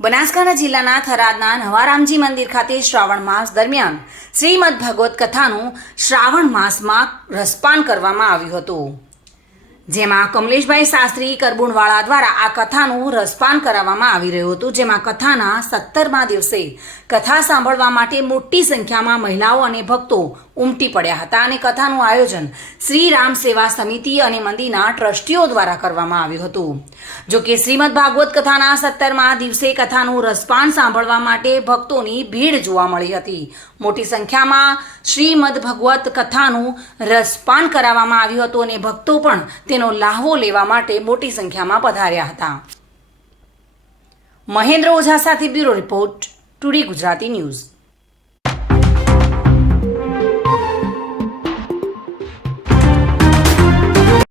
બનાસકાંઠા જિલ્લાના થરાદના નવારામજી મંદિર ખાતે શ્રાવણ માસ દરમિયાન શ્રીમદ ભાગવત કથાનું શ્રાવણ માસમાં રસપાન કરવામાં આવ્યું હતું, જેમાં કમલેશભાઈ શાસ્ત્રી કરબુણવાળા દ્વારા આ કથાનું રસપાન કરાવવામાં આવી રહ્યું હતું, જેમાં કથાના 17મા દિવસે કથા સાંભળવા માટે મોટી સંખ્યામાં મહિલાઓ અને ભક્તો ઉમટી પડ્યા હતા અને કથાનું આયોજન શ્રી રામ સેવા સમિતિ અને મંદિરના ટ્રસ્ટીઓ દ્વારા કરવામાં આવ્યું હતું। જો કે શ્રીમદ ભાગવત કથાના 17મા દિવસે કથાનું રસપાન સાંભળવા માટે ભક્તોની ભીડ જોવા મળી હતી। મોટી સંખ્યામાં શ્રીમદ ભાગવત કથાનું રસપાન કરાવવામાં આવ્યું હતું અને ભક્તો પણ તેનો લાહવો લેવા માટે મોટી સંખ્યામાં પધાર્યા હતા। મહેન્દ્ર ઓઝા સાથે bureau report, today Gujarati news.